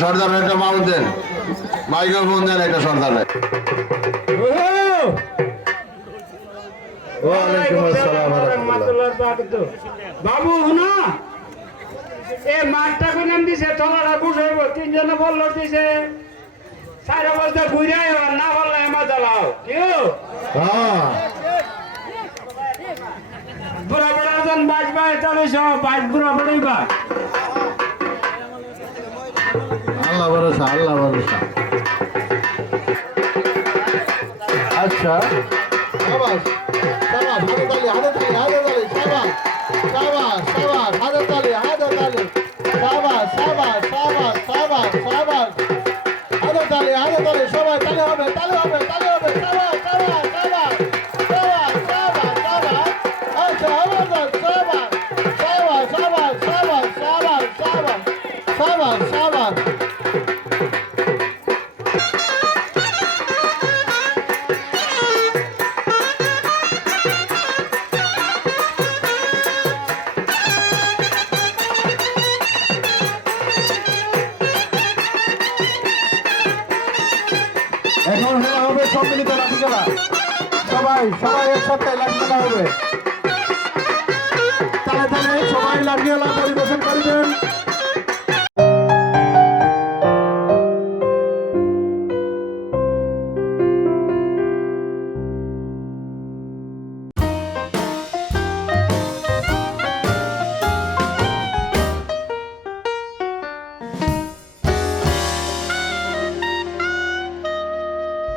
সর্দার একটা মাউন্ট দেন, মাইক্রোফোন দেন একটা সর্দার। বাবু না এ মাঠটা নাম দিছে তলাটা বুঝাইব তিনজনে বললো দিছে সারা বলতে ঘুরাই না বললে আমার জ্বালাও কেউ বুড়া বুড়া জন বাঁচবা চলেছ বাঁচ বুড়া বুড়াই বা আল্লাহ ভরসা, আল্লাহ ভরসা। আচ্ছা শাবাশ শাবাশ, হাতে তালি হাতে তালি শাবাশ শাবাশ শাবাশ, হাতে তালি হাতে তালি শাবাশ শাবাশ শাবাশ শাবাশ শাবাশ, হাতে তালি সবাই তালি হবে তালি হবে তালি হবে শাবাশ শাবাশ শাবাশ শাবাশ শাবাশ শাবাশ। আচ্ছা আমাদের শাবাশ শাবাশ শাবাশ শাবাশ শাবাশ শাবাশ শাবাশ শাবাশ। এখন খেলা হবে সম্মিলিত লাঠি খেলা, সবাই সবাই একসাথে লাঠি খেলা হবে। তাহলে সবাই লাঠি খেলা পরিবেশন করবেন।